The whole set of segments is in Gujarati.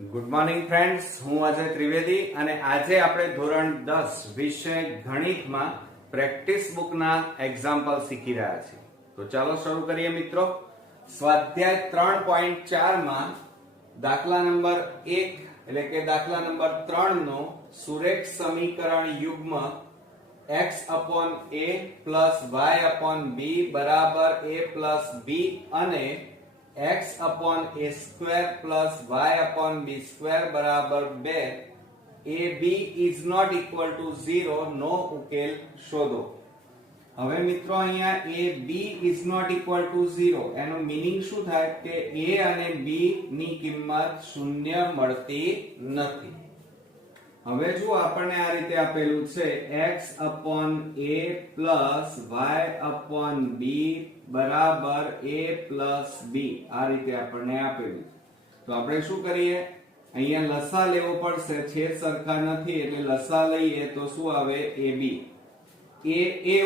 ગુડ મોર્નિંગ ફ્રેન્ડ્સ, હું અજય ત્રિવેદી અને આજે આપણે ધોરણ 10 વિષય ગણિતમાં પ્રેક્ટિસ બુકના એક્ઝામ્પલ શીખી રહ્યા છીએ. તો ચાલો શરૂ કરીએ મિત્રો. સ્વાધ્યાય 3.4 માં દાખલા નંબર 1 એટલે કે દાખલા નંબર 3 નો સુરેખ સમીકરણ યુગ્મ x/a + y/b બરાબર a + b અને x/a² + y/b² બરાબર 2 ab is not equal to 0 નો ઉકેલ શોધો. હવે મિત્રો અહીંયા ab is not equal to 0 એનો મીનિંગ શું થાય કે a અને b ની કિંમત શૂન્ય મળતી નથી. હવે જો આપણને આ રીતે આપેલું છે x/a + y/b બરાબર a + b, આ રીતે આપણને આપેલું. તો આપણે શું કરીએ, અહીંયા લસા લેવો પડશે, છેદ સરખા નથી એટલે લસા લઈએ તો શું આવે ab. a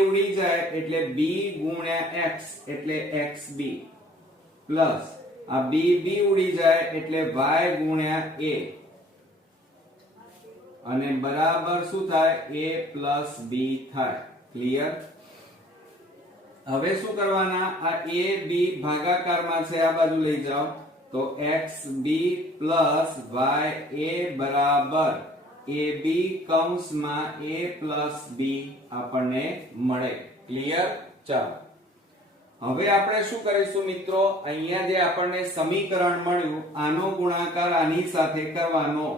ઉડી જાય એટલે b * x એટલે xb પ્લસ આ b ઉડી જાય એટલે y * a અને બરાબર શું થાય a + b થાય. ક્લિયર? હવે શું કરવાના, આ a b ભાગાકારમાં છે, આ બાજુ લઈ જાઓ તો xb + ya બરાબર ab કૌંસમાં a + b આપણને મળે. ક્લિયર? ચાલો હવે આપણે શું કરીશું મિત્રો, અહીંયા જે આપણને સમીકરણ મળ્યું આનો ગુણાકાર આની સાથે કરવાનો.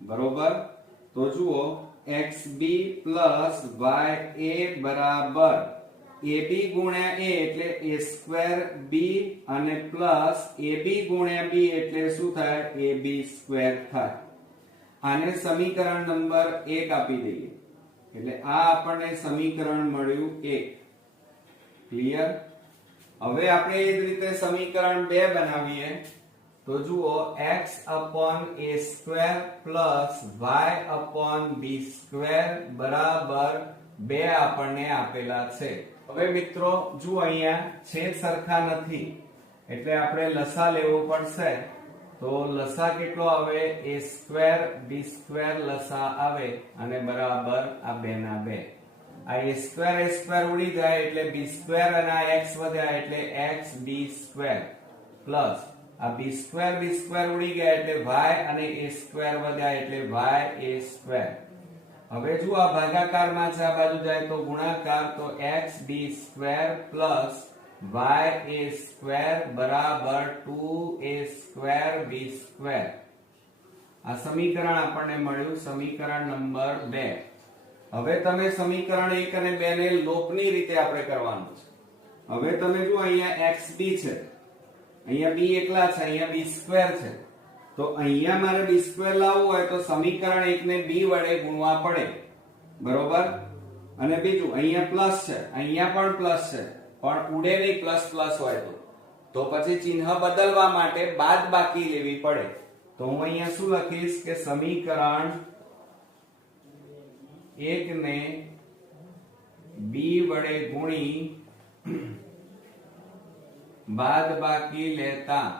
બરોબર? તો જુઓ xb + ya બરાબર ab * a એટલે a²b અને પ્લસ ab * b એટલે શું થાય ab² થાય. આને સમીકરણ નંબર 1 આપી દઈએ એટલે આ આપણને સમીકરણ મળ્યું 1. ક્લિયર? હવે આપણે એ જ રીતે સમીકરણ 2 બનાવીએ તો જુઓ x/a² + y/b² બરાબર 2 આપણને આપેલા છે. હવે મિત્રો જુઓ અહીંયા છેદ સરખા નથી એટલે આપણે લસા લેવો પડશે. તો લસા કેટલો આવે, a² b² લસા આવે અને બરાબર આ 2 ના 2. આ a² ઉડી જાય એટલે b² અને આ x વધ્યા એટલે xb² પ્લસ આ b² ઉડી ગયા એટલે y અને a² વધ્યા એટલે ya². હવે જો આ ભાગાકારમાં છે, આ બાજુ જાય તો ગુણાકાર, તો xb² + ya² બરાબર 2a²b². આ સમીકરણ આપણને મળ્યું, સમીકરણ નંબર 2. હવે તમે સમીકરણ 1 અને 2 ને લોપની રીતે આપણે કરવાનું છે. હવે તમે જો અહીંયા xb છે, અહીંયા b એકલા છે, અહીંયા b² છે, તો અહીંયા મારે b² લાવવું હોય તો સમીકરણ 1 ને b વડે ગુણવા પડે. બરોબર? અને બીજું અહીંયા પ્લસ છે, અહીંયા પણ પ્લસ છે, પણ ઉડે નહીં પ્લસ હોય તો પછી ચિહ્ન બદલવા માટે બાદબાકી લેવી પડે. તો હું અહીંયા શું લખીશ કે સમીકરણ 1 ને b વડે ગુણી બાદબાકી લેતા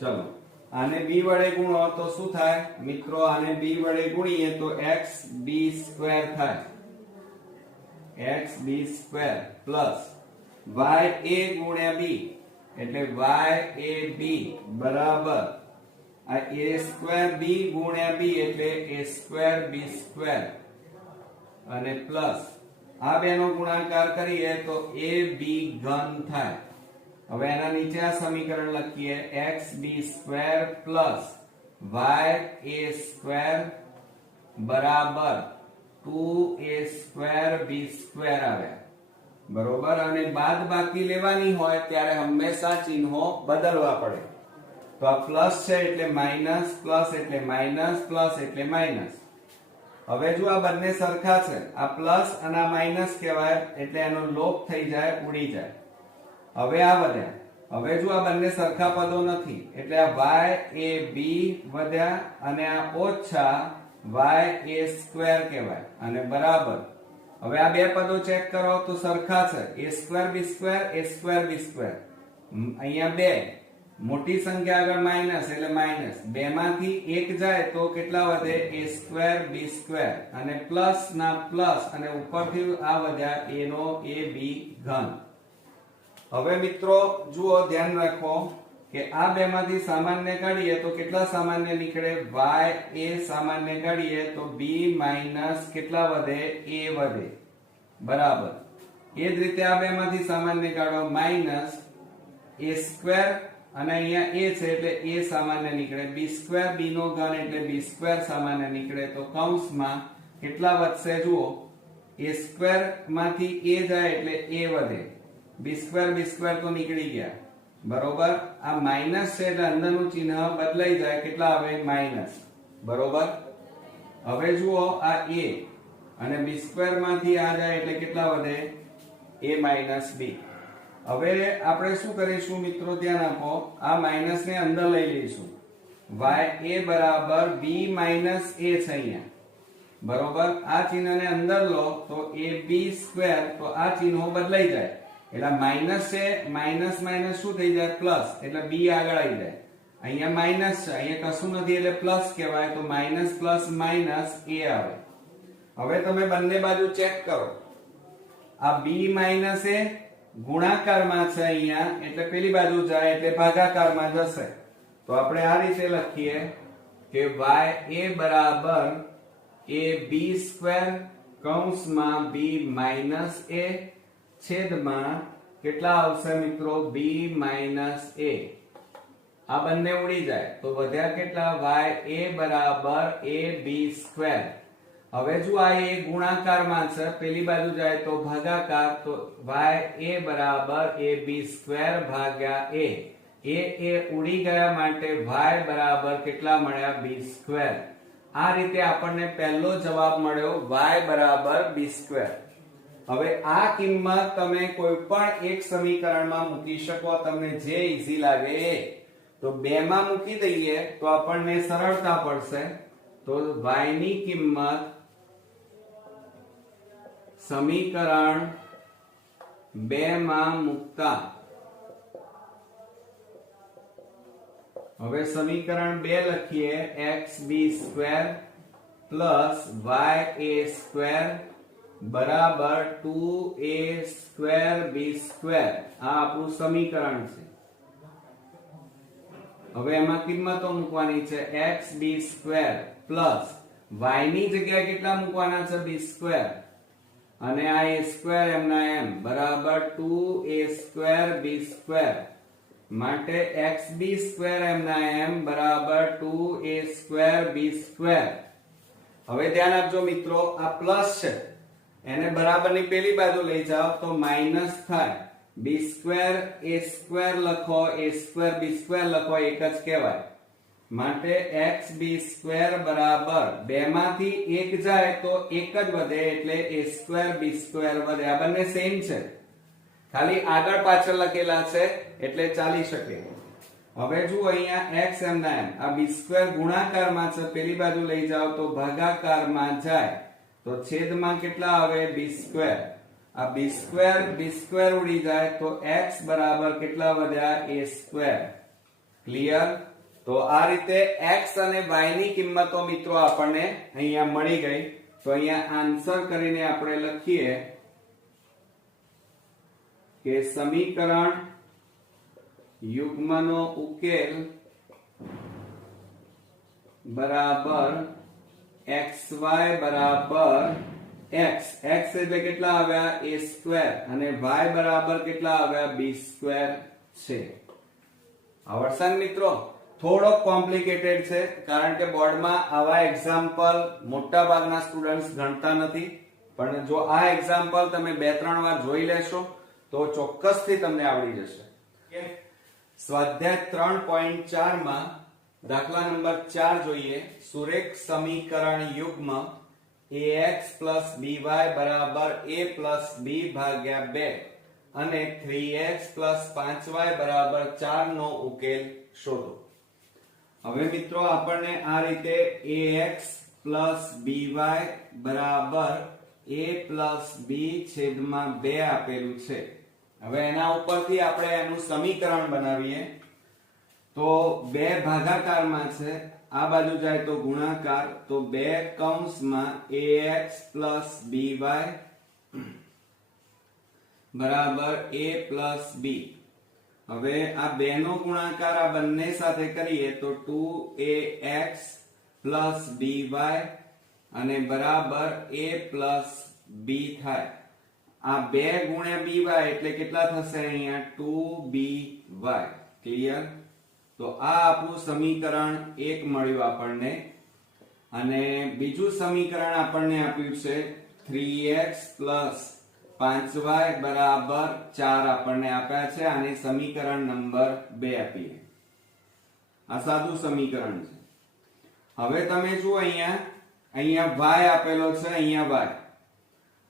ચલો આને b વડે ગુણો તો શું થાય મિત્રો, આને b વડે ગુણીએ તો xb² થાય, xb² પ્લસ ya * b એટલે yab બરાબર આ a²b * b એટલે a²b² અને પ્લસ આ બેનો ગુણાકાર કરીએ તો ab³ થાય. હવે એના નીચે આ સમીકરણ લખીએ xb² + ya² બરાબર 2a²b² આવ્યા. બરોબર? અને બાદબાકી લેવાની હોય ત્યારે હંમેશા ચિહ્નો બદલવા પડે. તો આ પ્લસ છે એટલે માઈનસ, પ્લસ એટલે માઈનસ, પ્લસ એટલે માઈનસ. હવે જો આ બંને સરખા છે, આ પ્લસ અને આ માઈનસ કહેવાય એટલે એનો લોપ થઈ જાય, ઉડી જાય. હવે આ વધ્યા. હવે જો આ બંને સરખા પદો નથી એટલે આ yab વધ્યા અને આ ઓછા ya² કહેવાય અને બરાબર. હવે આ બે પદો ચેક કરો તો સરખા છે, a²b², a²b². અહીંયા 2 મોટી સંખ્યા આગળ માઇનસ એટલે માઇનસ, બે માંથી એક જાય તો કેટલા વધે? a સ્ક્વેર b સ્ક્વેર, અને પ્લસ ના પ્લસ અને ઉપરથી આ વધ્યા a નો ab ઘન. હવે મિત્રો જુઓ, ધ્યાન રાખો કે આ બે માંથી સામાન્ય કાઢીએ તો કેટલા સામાન્ય નીકળે? y a સામાન્ય કાઢીએ તો b માઇનસ કેટલા વધે? a વધે, બરાબર. એ જ રીતે આ બે માંથી સામાન્ય કાઢો, માઇનસ a સ્ક્વેર, અને અહીંયા a છે એટલે a સામાન્ય નીકળે, b સ્ક્વેર b નો ઘન એટલે b સ્ક્વેર સામાન્ય નીકળે. તો કૌંસમાં કેટલા વધશે? જુઓ, a સ્ક્વેર માંથી a જાય એટલે a વધે, b સ્ક્વેર તો નીકળી ગયા, બરોબર. આ માઇનસ છે એટલે અંદરનું ચિહ્ન બદલાઈ જાય, કેટલા આવે? માઇનસ, બરોબર. હવે જુઓ, આ a અને b સ્ક્વેર માંથી આ જાય એટલે કેટલા વધે? a minus b. હવે આપણે શું કરીશું મિત્રો? ધ્યાન આપો, આ માઇનસ ને અંદર લઈ લઈશું. ya બરાબર b માઇનસ a છે અહીંયા, બરોબર. આ ચિહ્નને અંદર લો તો ab સ્ક્વેર, તો આ ચિહ્નો બદલાઈ જાય એટલે માઇનસ છે, માઇનસ માઇનસ શું થઈ જાય? પ્લસ, એટલે b આગળ આવી જાય. અહીંયા માઇનસ છે, અહીંયા કશું નથી એટલે પ્લસ કહેવાય, તો માઇનસ પ્લસ માઇનસ a આવે. હવે તમે બંને બાજુ ચેક કરો, આ b માઇનસ a ગુણાકારમાં છે અહીંયા, એટલે પેલી બાજુ જાય એટલે ભાગાકારમાં જશે. તો આપણે આ રીતે લખીએ કે ya બરાબર ab સ્ક્વેર કૌંસમાં b માઇનસ a છેદમાં કેટલા આવશે મિત્રો? b minus a. આ બંને ઉડી જાય તો વધ્યા કેટલા? ya બરાબર ab સ્ક્વેર. હવે જો આ એ ગુણાકારમાં છે, પેલી બાજુ જાય તો ભાગાકાર, તો ya બરાબર ab સ્ક્વેર ભાગ્યા a. એ ઉડી ગયા માટે y બરાબર કેટલા મળ્યા? b square. આ રીતે આપણને પહેલો જવાબ મળ્યો, y બરાબર b સ્ક્વેર. હવે આ કિંમત તમે કોઈ પણ એક સમીકરણમાં મૂકી શકો, તમને જે ઈઝી લાગે એ. તો 2 માં મૂકી દઈએ તો આપણને સરળતા પડશે. તો y ની કિંમત સમીકરણ 2 માં મૂકતા, હવે સમીકરણ 2 લખીએ, xb square plus ya square બરાબર 2a સ્ક્વેર b સ્ક્વેર. આ આપણું સમીકરણ છે. હવે એમાં કિંમતો મૂકવાની છે, xb સ્ક્વેર પ્લસ y ની જગ્યાએ કેટલા મૂકવાના છે? b સ્ક્વેર, અને આ a સ્ક્વેર એમના એમ બરાબર 2a સ્ક્વેર b સ્ક્વેર, માટે xb સ્ક્વેર એમના એમ બરાબર 2a સ્ક્વેર b સ્ક્વેર. હવે ધ્યાન આપજો મિત્રો, આ પ્લસ છે, એને બરાબરની પેલી બાજુ લઈ જાઓ તો માઇનસ થાય. b સ્ક્વેર a સ્ક્વેર લખો, a સ્ક્વેર b સ્ક્વેર લખો, એક જ કહેવાય. માટે xb સ્ક્વેર બરાબર, બે માંથી એક જાય તો એક જ વધે એટલે a સ્ક્વેર b સ્ક્વેર વધે. આ બંને સેમ છે, ખાલી આગળ પાછળ લખેલા છે એટલે ચાલી શકે. હવે જુઓ, અહીંયા x એમના એમ, આ b સ્ક્વેર ગુણાકારમાં છે, પેલી બાજુ લઈ જાઓ તો ભાગાકારમાં જાય, તો છેદમાં કેટલા આવે? b square. આ b સ્ક્વેર ઉડી જાય તો x બરાબર કેટલા વધ્યા? a square. ક્લિયર? તો આ રીતે x અને y ની કિંમતો મિત્રો આપણને અહીંયા મળી ગઈ. તો અહીંયા આન્સર કરીને આપણે લખીએ કે સમીકરણ યુગ્મનો ઉકેલ બરાબર xy બરાબર x. x એટલે કેટલા આવ્યા? a સ્ક્વેર, અને y બરાબર કેટલા આવ્યા? b સ્ક્વેર છે. આવડશે મિત્રો? થોડો કોમ્પ્લિકેટેડ છે, કારણ કે બોર્ડમાં આવા એક્ઝામ્પલ મોટા ભાગના સ્ટુડન્ટ્સ ગણતા નથી, પણ જો આ એક્ઝામ્પલ તમે 2-3 વાર જોઈ લેશો તો ચોક્કસથી તમને આવડી જશે. સ્વાધ્યાય 3.4 માં દાખલા નંબર 4 જોઈએ. સુરેખ સમીકરણ યુગ્મ ax by બરાબર a b ભાગ્યા 2 અને 3x 5y બરાબર 4 નો ઉકેલ શોધો. હવે મિત્રો આપણને આ રીતે ax by બરાબર a b છેદમાં 2 આપેલું છે. હવે એના ઉપરથી આપણે એનું સમીકરણ બનાવીએ. તો 2 ભાગાકારમાં છે, આ બાજુ જાય તો ગુણાકાર, તો 2 કૌંસમાં ax plus by બરાબર a plus b. હવે આ 2 નો ગુણાકાર આ બંને સાથે કરીએ તો 2ax plus by અને બરાબર a plus b થાય. આ 2 ગુણ્યા by એટલે કેટલા થશે અહીંયા 2by. ક્લિયર? તો આ આપણું સમીકરણ 1 મળ્યું આપણને. અને બીજું સમીકરણ આપણને આપ્યું છે 3x plus 5y બરાબર 4 આપણને આપ્યા છે. આને સમીકરણ નંબર 2 આપીએ. આ સાદું સમીકરણ છે. હવે તમે જુઓ અહીંયા y આપેલો છે, અહીંયા y,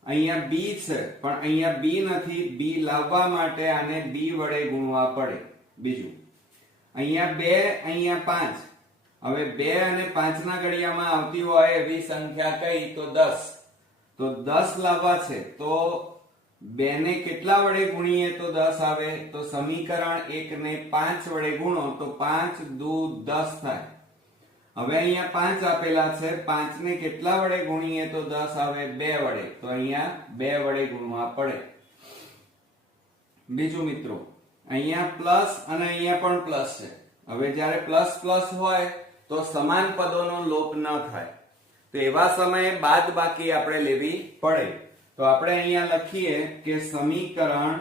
અહીંયા b છે, પણ અહીંયા b નથી. b લાવવા માટે આને b વડે ગુણવા પડે. બીજું અહીંયા 2, અહીંયા 5. હવે 2 અને 5 ના ઘડિયામાં આવતી હોય એવી સંખ્યા કઈ? તો 10. તો 10 લાવવા છે તો 2 ને કેટલા વડે ગુણીએ તો 10 આવે? તો સમીકરણ 1 ને 5 વડે ગુણો તો 5 દુ 10 થાય. હવે અહીંયા 5 આપેલા છે, 5 ને કેટલા વડે ગુણીએ તો 10 આવે? 2 વડે. તો અહીંયા 2 વડે ગુણવા પડે. બીજું મિત્રો અહીંયા પ્લસ અને અહીંયા પણ પ્લસ છે. હવે જ્યારે પ્લસ પ્લસ હોય તો સમાન પદોનો લોપ ન થાય, તો એવા સમયે બાદબાકી આપણે લેવી પડે. તો આપણે અહીંયા લખીએ કે સમીકરણ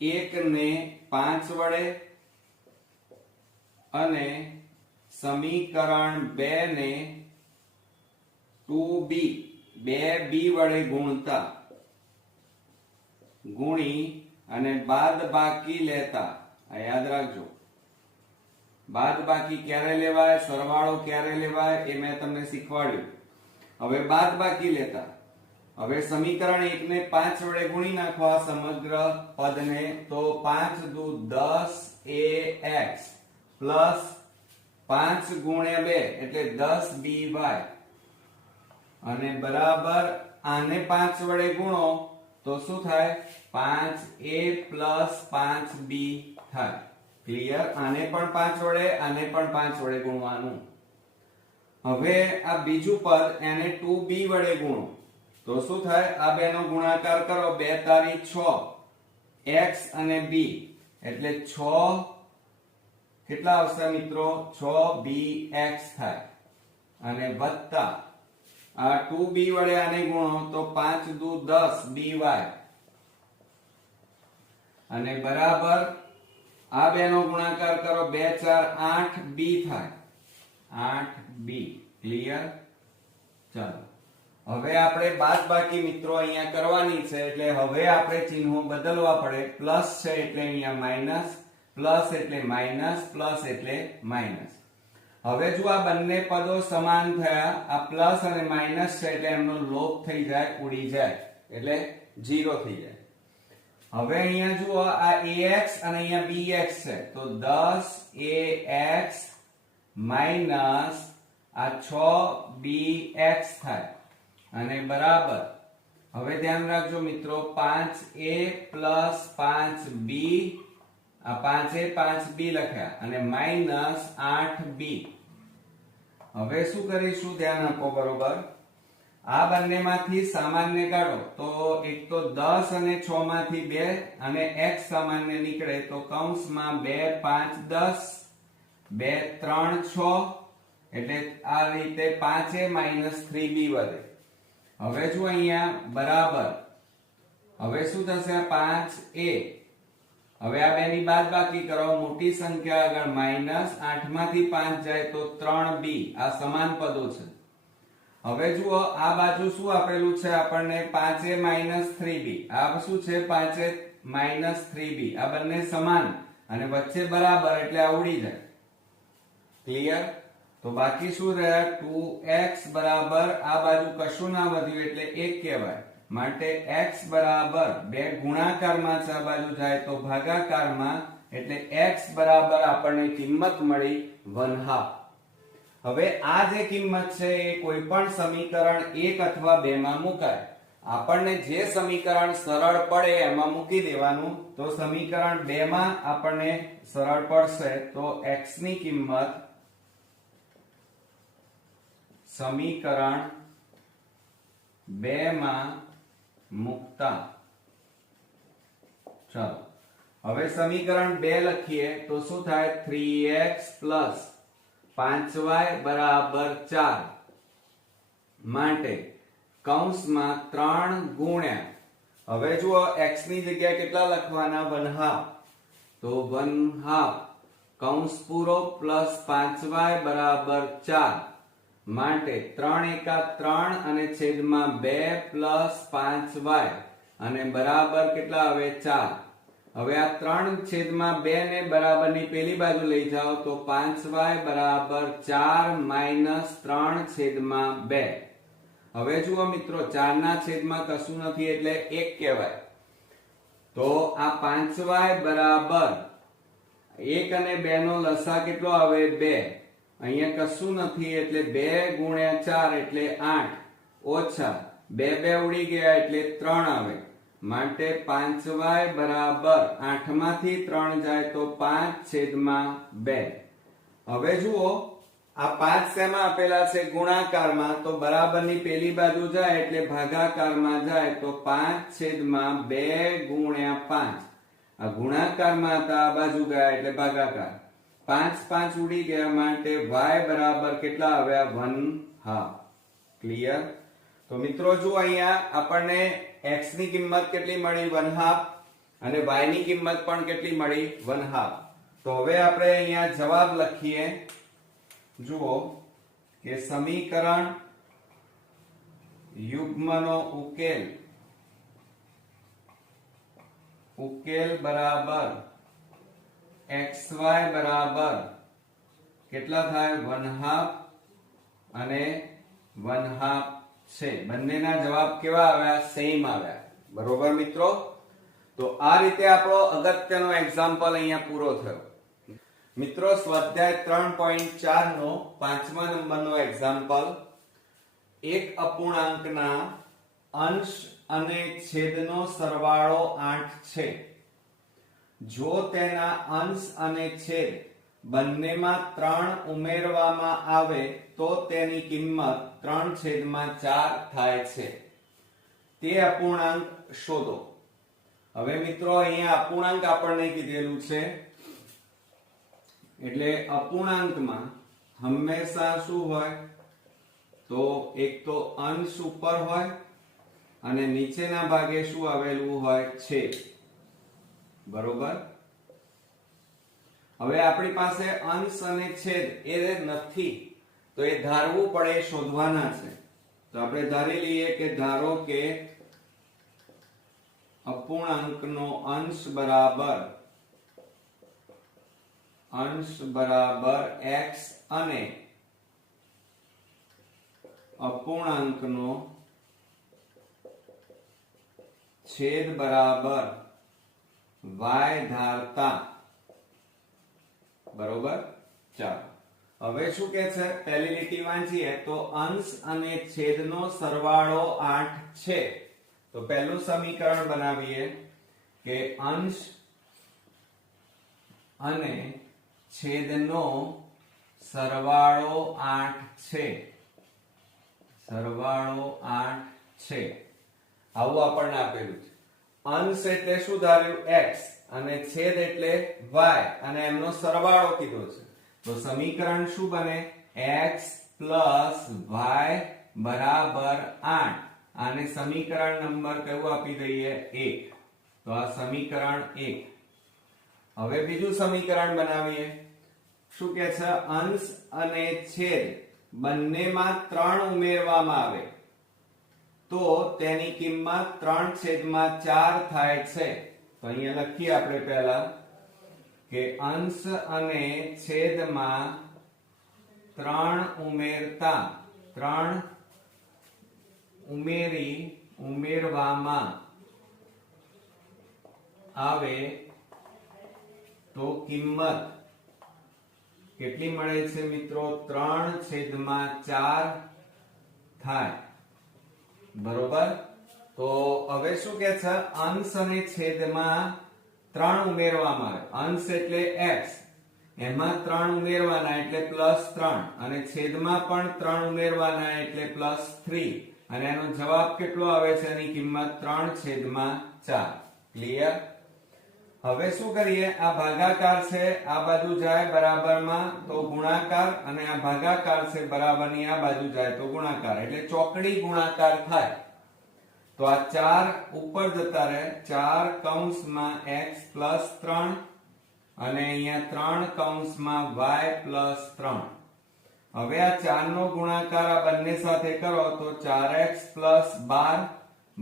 1 ને 5 વડે અને સમીકરણ 2 ને 2b 2b વડે ગુણી અને બાદબાકી લેતા. આ યાદ રાખજો, બાદબાકી ક્યારે લેવાય, સરવાળો ક્યારે લેવાય એ મેં તમને શીખવાડ્યું. હવે બાદબાકી લેતા. હવે સમીકરણ 1 ને 5 વડે ગુણી નાખવા સમગ્ર પદને, તો 5 દુ 10 ax પ્લસ 5 ગુણ્યા 2 એટલે 10 by અને બરાબર આને 5 વડે ગુણો તો શું થાય? 5a plus 5b થાય. ક્લિયર? આને પણ 5 વડે આને પણ 5 વડે ગુણવાનું. હવે આ બીજું પદ એને 2b વડે ગુણો તો શું થાય? આ બેનો ગુણાકાર કરો, 2 તારી 6 x અને b એટલે 6 કેટલા આવશે મિત્રો? 6bx થાય. અને વત્તા આ 2b વડે આને ગુણો તો 5 દુ 10 by અને બરાબર આ બેનો ગુણાકાર કરો, 2 4 8b થાય. 8b. ક્લિયર? ચાલો હવે આપણે બાદબાકી મિત્રો અહીંયા કરવાની છે, એટલે હવે આપણે ચિહ્નો બદલવા પડે. પ્લસ છે એટલે અહીંયા માઈનસ, પ્લસ એટલે માઈનસ, પ્લસ એટલે માઈનસ. હવે જો આ બંને પદો સમાન થયા, આ પ્લસ અને માઈનસ છે એટલે એમનો લોપ થઈ જાય, ઉડી જાય, એટલે 0 થઈ જાય. હવે અહીંયા જુઓ આ ax અને અહીંયા bx છે, તો 10ax માઈનસ આ 6bx થાય અને બરાબર. હવે ધ્યાન રાખજો મિત્રો, 5a plus 5b, આ 5a 5b લખ્યા અને માઈનસ 8b. હવે શું કરીશું? ધ્યાન આપો બરોબર. આ બંનેમાંથી સામાન્ય કાઢો તો એક તો 10 અને 6 માંથી 2 અને x સામાન્ય નીકળે તો કૌંસમાં 2 5 10 2 3 6 એટલે આ રીતે 5a minus 3b વધે. હવે જો અહીંયા બરાબર. હવે શું થશે? 5a. હવે આ બેની બાદબાકી કરો, મોટી સંખ્યા આગળ માઈનસ, 8 માંથી 5 જાય તો 3b. આ સમાન પદો છે. હવે જુઓ આ બાજુ શું આપેલું છે આપણને? 5a minus 3b. આ શું છે? 5a minus 3b. આ બંને સમાન અને વચ્ચે બરાબર એટલે આ ઉડી જાય. ક્લિયર? તો બાકી શું રહ્યા? 2x બરાબર આ બાજુ કશું ના વધ્યું એટલે 1 કહેવાય. માટે x બરાબર 2 ગુણાકારમાં છે, આ બાજુ જાય તો ભાગાકારમાં, એટલે x બરાબર આપણને કિંમત મળી 1/2. હવે આ જે કિંમત છે એ કોઈ પણ સમીકરણ 1 અથવા 2 માં મુકાય. આપણને જે સમીકરણ સરળ પડે એમાં મૂકી દેવાનું. તો સમીકરણ 2 માં આપણને સરળ પડશે તો x ની કિંમત સમીકરણ 2 માં મૂકતા, ચાલો હવે સમીકરણ 2 લખીએ તો શું થાય? 3x 5y બરાબર 4 માટે કૌંસમાં 3 ગુણ્યા, હવે જુઓ x ની જગ્યાએ કેટલા લખવાના? 1/2, તો 1/2 કૌંસ પૂરો પ્લસ 5y બરાબર 4 માટે 3 એકા 3 અને છેદમાં 2 પ્લસ 5y અને બરાબર કેટલા આવે? 4. હવે આ 3 છેદમાં 2 ને બરાબરની પેલી બાજુ લઈ જાઓ તો 5y બરાબર 4 માઇનસ 3 છેદમાં 2. હવે જુઓ મિત્રો 4 ના છેદમાં કશું નથી એટલે 1 કહેવાય. તો આ 5y બરાબર 1 અને 2 નો લસા કેટલો આવે? 2. અહીંયા કશું નથી એટલે 2 ગુણ્યા 4 એટલે 8 ઓછા 2 2 ઉડી ગયા એટલે 3 આવે માટે 5y બરાબર 8 માંથી 3 જાય તો 5 છેદમાં 2. હવે જુઓ આ 5 શેમાં આપેલા છે? ગુણાકારમાં. તો બરાબરની પેલી બાજુ જાય એટલે ભાગાકારમાં જાય તો 5 છેદમાં 2 ગુણ્યા 5. આ ગુણાકારમાં હતા, આ બાજુ ગયા એટલે ભાગાકાર. 5 5 ઉડી ગયા માટે y બરાબર કેટલા આવ્યા? 1/2. ક્લિયર? તો મિત્રો જો અહીંયા આપણને x ની કિંમત કેટલી મળી? 1/2 અને y ની કિંમત પણ કેટલી મળી? 1/2. તો હવે આપણે અહીંયા જવાબ લખીએ. જુઓ કે સમીકરણ યુગ્મનો ઉકેલ બરાબર xy બરાબર કેટલા થાય? 1/2 અને 1/2 છે. બંનેના જવાબ કેવા આવ્યા? સેમ આવ્યા. બરોબર મિત્રો? તો આ રીતે આપણો અગત્યનો એક્ઝામ્પલ અહીંયા પૂરો થયો. મિત્રો સ્વાધ્યાય 3.4 નો 5મા નંબરનો એક્ઝામ્પલ, એક અપૂર્ણાંકના અંશ અને છેદનો સરવાળો 8 છે. જો તેના અંશ અને છેદ બંનેમાં 3 ઉમેરવામાં આવે તો તેની કિંમત 3/4 થાય છે. તે અપૂર્ણાંક શોધો. હવે મિત્રો અહીંયા અપૂર્ણાંક આપણને કીધેલું છે એટલે અપૂર્ણાંકમાં હંમેશા શું હોય? તો એક તો અંશ ઉપર હોય અને નીચેના ભાગે શું આવેલું હોય? છેદ. બરોબર? હવે આપણી પાસે અંશ અને છેદ એ નથી તો એ ધારવું પડે, શોધવાના છે. તો આપણે ધારી લઈએ કે ધારો કે અપૂર્ણાંકનો અંશ બરાબર x અને અપૂર્ણાંકનો છેદ બરાબર y ધારતા. બરોબર? ચાલો હવે શું કે છે? પહેલી લીટી વાંચીએ તો અંશ અને છેદનો સરવાળો 8 છે. તો પહેલું સમીકરણ બનાવીએ કે અંશ અને છેદનો સરવાળો 8 છે. સરવાળો 8 છે આવું આપણને આપેલું છે. અંશ એટલે શું ધાર્યું? x અને છેદ એટલે y અને એમનો સરવાળો કીધો છે. તો સમીકરણ શું બને? x y બરાબર 8. આને સમીકરણ નંબર કયું આપી દઈએ? 1. તો આ સમીકરણ 1. હવે બીજું સમીકરણ બનાવીએ. શું કે છે? અંશ અને છેદ બંનેમાં 3 ઉમેરવામાં આવે તો તેની કિંમત 3/4 થાય છે. તો અહીંયા લખીએ આપણે પહેલા કે અંશ અને છેદમાં 3 ઉમેરતા, 3 ઉમેરવામાં આવે તો કિંમત કેટલી મળે છે મિત્રો? 3/4 થાય. બરોબર? તો હવે શું કે છે, અંશ અને છેદમાં 3 ઉમેરવામાં આવે. અંશ એટલે x, એમાં 3 ઉમેરવાના એટલે +3 અને છેદમાં પણ 3 ઉમેરવાના એટલે +3 અને એનો જવાબ કેટલો આવે છે, એની કિંમત 3/4. ક્લિયર? હવે શું કરીએ, આ ભાગાકાર છે, આ બાજુ જાય બરાબરમાં તો ગુણાકાર, અને આ ભાગાકાર છે બરાબરની આ બાજુ જાય તો ગુણાકાર, એટલે ચોકડી ગુણાકાર થાય. તો આ 4 ઉપર જતા રહે, 4 કૌંસમાં x + 3 અને અહીંયા 3 કૌંસમાં y + 3. હવે આ 4 નો ગુણાકાર આ બંને સાથે કરો તો 4x + 12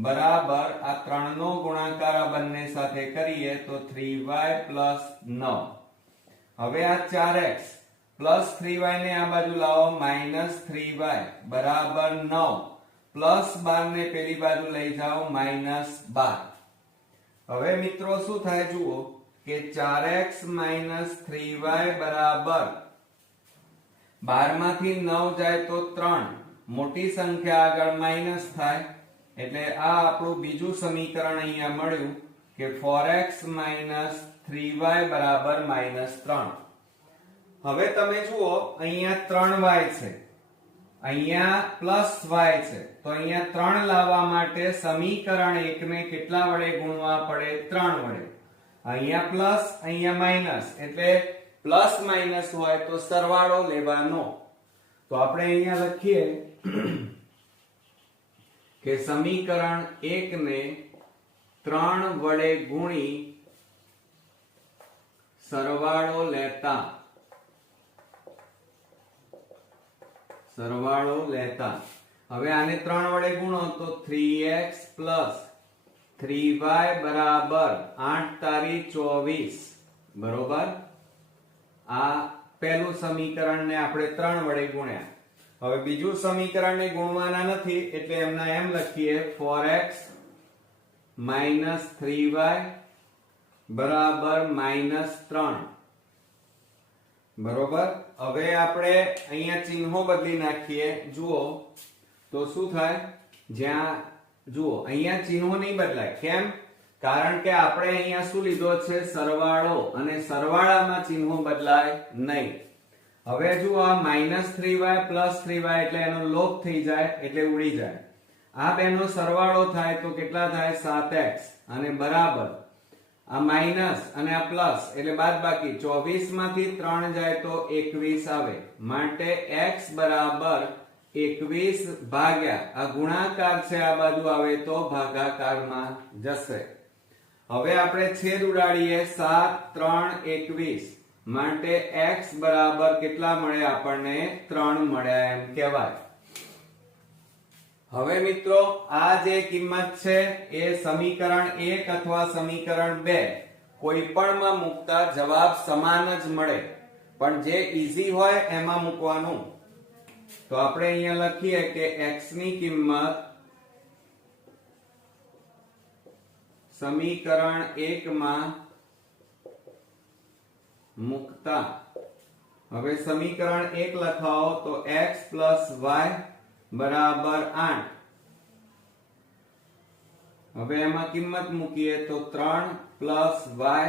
બરાબર આ 3 નો ગુણાકાર આ બંને સાથે કરીએ તો 3y + 9. હવે આ 4x + 3y ને આ બાજુ લાવો, -3y બરાબર 9 +12 ને પેલી બાજુ લઈ જાઓ -12. હવે મિત્રો શું થાય જુઓ કે 4x - 3y બરાબર 12 માંથી 9 જાય તો 3, મોટી સંખ્યા આગળ માઈનસ થાય, એટલે આ આપણું બીજું સમીકરણ અહીંયા મળ્યું કે 4x - 3y બરાબર -3. હવે તમે જુઓ અહીંયા 3y છે, અહીંયા +y છે, તો અહીંયા 3 લાવવા માટે સમીકરણ 1 ને કેટલા વડે ગુણવા પડે? 3 વડે. અહીંયા પ્લસ, અહીંયા માઈનસ, એટલે પ્લસ માઈનસ હોય તો સરવાળો લેવાનો. તો આપણે અહીંયા લખીએ કે સમીકરણ 1 ને 3 વડે ગુણી સરવાળો લેતા હવે આને 3 વડે ગુણો તો 3x + 3y બરાબર 8 તારી 24 બરોબર. આ પહેલું સમીકરણ ને આપણે 3 વડે ગુણ્યા. હવે બીજું સમીકરણ ને ગુણવાના નથી એટલે એમના એમ લખીએ 4x - 3y બરાબર -3 બરોબર. હવે આપણે અહીંયા ચિહ્નો બદલી નાખીએ. જુઓ તો શું થાય, જ્યાં જુઓ અહીંયા ચિહ્નો નહીં બદલાય. કેમ? કારણ કે આપણે અહીંયા શું લીધો છે? સરવાળો, અને સરવાળામાં ચિહ્નો બદલાય નહીં. હવે જુઓ આ -3y + 3y એટલે એનો લોપ થઈ જાય એટલે ઉડી જાય. આ બેનો સરવાળો થાય તો કેટલા થાય? 7x અને બરાબર આ માઈનસ અને આ પ્લસ એટલે બાદબાકી. 24 માંથી 3 જાય તો 21 આવે, માટે x બરાબર 21 ભાગ્યા આ ગુણાકાર છે આ બાજુ આવે તો ભાગાકારમાં જશે. હવે આપણે છેદ ઉડાડીએ, 7 3 21 માટે x બરાબર કેટલા મળે આપણને? 3 મળ્યા એમ કહેવાય. હવે મિત્રો આ જે કિંમત છે એ સમીકરણ 1 અથવા સમીકરણ 2 કોઈ પણમાં મૂકતા જવાબ સમાન જ મળે, પણ જે ઈઝી હોય એમાં મૂકવાનું. તો આપણે અહીંયા લખીએ કે x ની કિંમત સમીકરણ 1 માં મૂકતા, હવે સમીકરણ 1 લખાવો તો x + y બરાબર 8. હવે એમાં કિંમત મૂકીએ તો 3 + y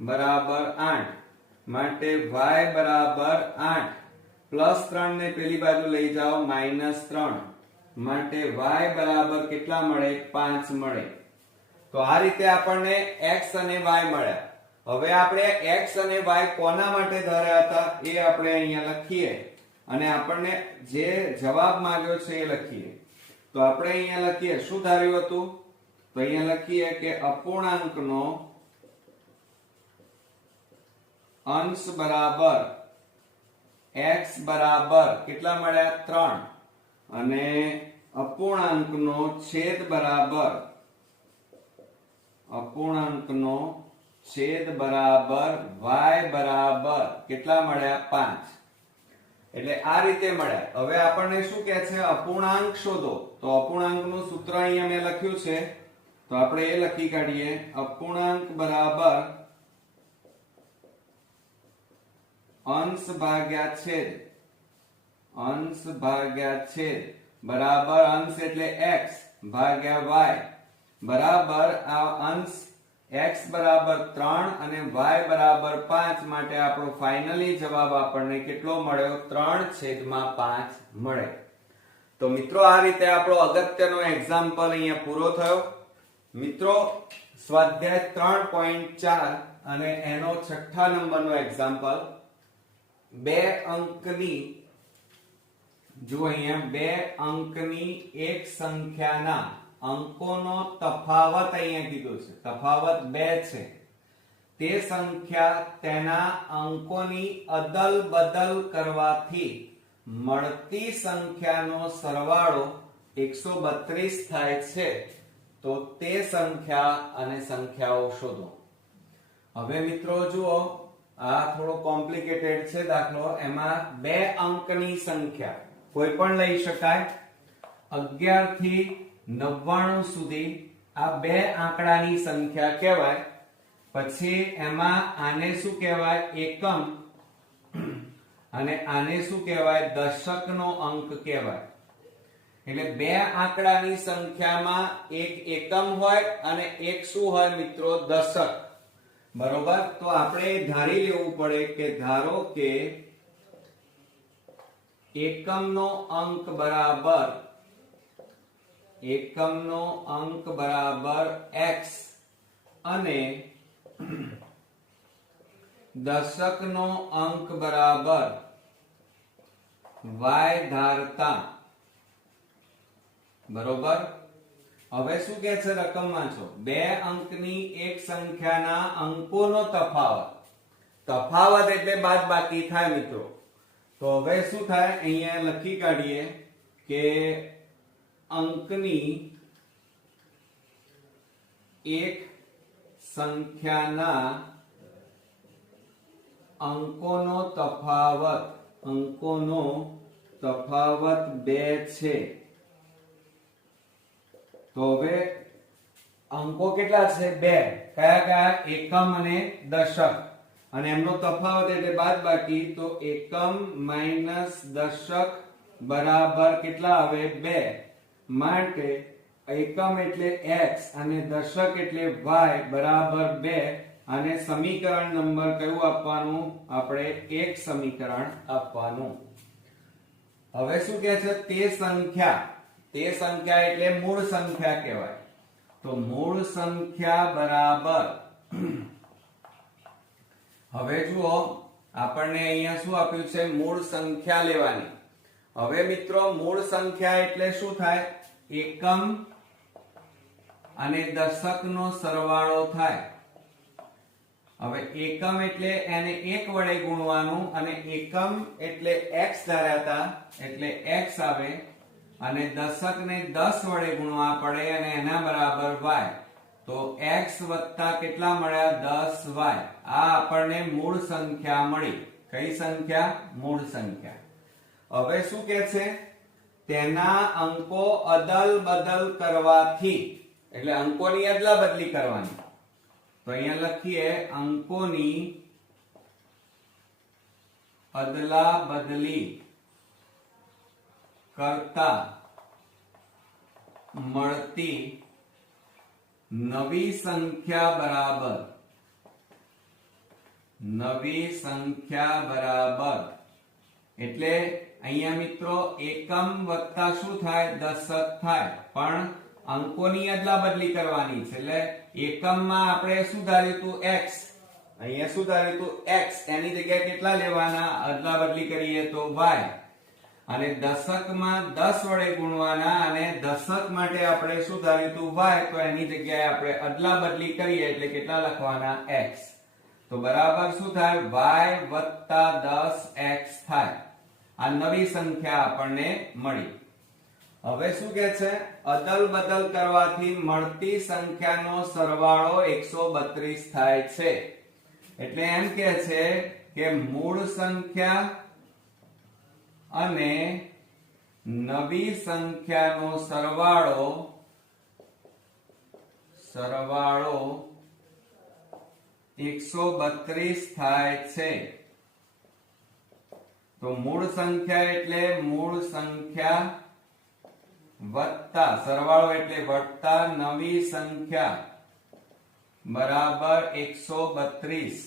બરાબર 8, માટે y બરાબર 8 +3 ને પેલી બાજુ લઈ જાઓ -3, માટે y બરાબર કેટલા મળે? 5 મળે. તો આ રીતે આપણને x અને y મળ્યા. હવે આપણે x અને y કોના માટે ધાર્યા હતા એ આપણે અહીંયા લખીએ અને આપણને જે જવાબ માંગ્યો છે એ લખીએ. તો આપણે અહીંયા લખીએ શું ધાર્યું હતું? તો અહીંયા લખીએ કે અપૂર્ણાંકનો અંશ બરાબર x બરાબર કેટલા મળ્યા? 3 અને અપૂર્ણાંકનો છેદ બરાબર y બરાબર કેટલા મળ્યા? 5. એટલે આ રીતે મળ્યા. હવે આપણને શું કહે છે? અપૂર્ણાંક શોધો. તો અપૂર્ણાંકનું સૂત્ર અહીંયા મેં લખ્યું છે, તો આપણે એ લખી કાઢીએ. અપૂર્ણાંક બરાબર અંશ ભાગ્યા છેદ બરાબર અંશ એટલે x ભાગ્યા y બરાબર આ અંશ x બરાબર 3 અને y બરાબર 5 માટે આપણો ફાઇનલી જવાબ આપણને કેટલો મળ્યો? 3/5 મળે. તો મિત્રો આ રીતે આપણો અગત્યનો એક્ઝામ્પલ અહીંયા પૂરો થયો. મિત્રો સ્વાધ્યાય 3.4 અને એનો 6થા નંબરનો એક્ઝામ્પલ 2 અંકની જો અહીંયા 2 અંકની એક સંખ્યાના અંકોનો તફાવત અહીંયા કીધું છે. તફાવત 2 છે. તે સંખ્યા તેના અંકોની અદલ બદલ કરવાથી મળતી સંખ્યાનો સરવાળો 132 થાય છે. તો તે સંખ્યા અને સંખ્યાઓ શોધો. હવે મિત્રો જુઓ આ થોડો કોમ્પ્લિકેટેડ છે દાખલો. એમાં 2 અંકની સંખ્યા કોઈ પણ લઈ શકાય. 11 થી 99 સુધી આ 2 આંકડાની સંખ્યા કહેવાય. પછી એમાં આને શું કહેવાય? એકમ. અને આને શું કહેવાય? દશકનો અંક કહેવાય. એટલે 2 આંકડાની સંખ્યામાં એક એકમ હોય અને એક શું હોય મિત્રો? દશક. બરોબર. તો આપણે ધારી લેવું પડે કે ધારો કે એકમનો અંક બરાબર x અને દશકનો અંક બરાબર y ધારતા. બરોબર. હવે શું કહે છે? રકમ વાંચો. 2 અંકની એક સંખ્યાના અંકોનો તફાવત. તફાવત એટલે બાદબાકી થાય મિત્રો. તો હવે શું થાય? અહીંયા લખી કાઢીએ કે અંકની એક સંખ્યાના અંકોનો તફાવત 2 છે. તો હવે અંકો કેટલા છે? 2. કયા કયા? એકમ અને દશક. અને એમનો તફાવત એટલે બાદબાકી. તો એકમ માઈનસ દશક બરાબર કેટલા આવે? 2. માટે એકમ એટલે x અને દશક એટલે y બરાબર 2. અને સમીકરણ નંબર કયું આપવાનું? આપણે 1 સમીકરણ આપવાનું. હવે શું કહે છે? તે સંખ્યા એટલે મૂળ સંખ્યા કહેવાય. તો મૂળ સંખ્યા બરાબર હવે જુઓ આપણને અહીંયા શું આપ્યું છે? મૂળ સંખ્યા લેવાની. હવે મિત્રો મૂળ સંખ્યા એટલે શું થાય? એકમ અને દશકનો સરવાળો થાય. હવે એકમ એટલે એને 1 વડે ગુણવાનું અને એકમ એટલે x ધાર્યા એટલે x આવે અને દશકને 10 વડે ગુણવા પડે અને એના બરાબર y. તો x વત્તા કેટલા મળ્યા? 10y. આ આપણને મૂળ સંખ્યા મળી. કઈ સંખ્યા? મૂળ સંખ્યા. હવે શું કહે છે? તેના અંકો અદલ બદલ કરવાથી. એટલે અંકોની અદલા બદલી કરવાની. તો અહીંયા લખીએ અંકોની અદલા બદલી કરતા મળતી નવી સંખ્યા બરાબર એટલે અહીંયા મિત્રો એકમ વત્તા શું થાય? દશક થાય. પણ અંકોની અદલા બદલી કરવાની છે. એટલે એકમમાં આપણે શું ધાર્યું હતું? x. અહીંયા શું ધાર્યું હતું? x. એની જગ્યાએ કેટલા લેવાના? અદલા બદલી કરીએ તો y. અને દશકમાં 10 વડે ગુણવાના અને દશક માટે આપણે શું ધાર્યું હતું? y. તો એની જગ્યાએ આપણે અદલા બદલી કરીએ એટલે કેટલા લખવાના? x. તો બરાબર શું થાય? y વત્તા 10x થાય. આ નવી સંખ્યા આપણને મળી. હવે શું કહે છે? અદલ બદલ કરવાથી મળતી સંખ્યાનો સરવાળો 132 થાય છે. એટલે એમ કહે છે કે મૂળ સંખ્યા અને નવી સંખ્યાનો સરવાળો 132 થાય છે. તો મૂળ સંખ્યા એટલે મૂળ સંખ્યા વત્તા સરવાળો એટલે વત્તા નવી સંખ્યા બરાબર 132.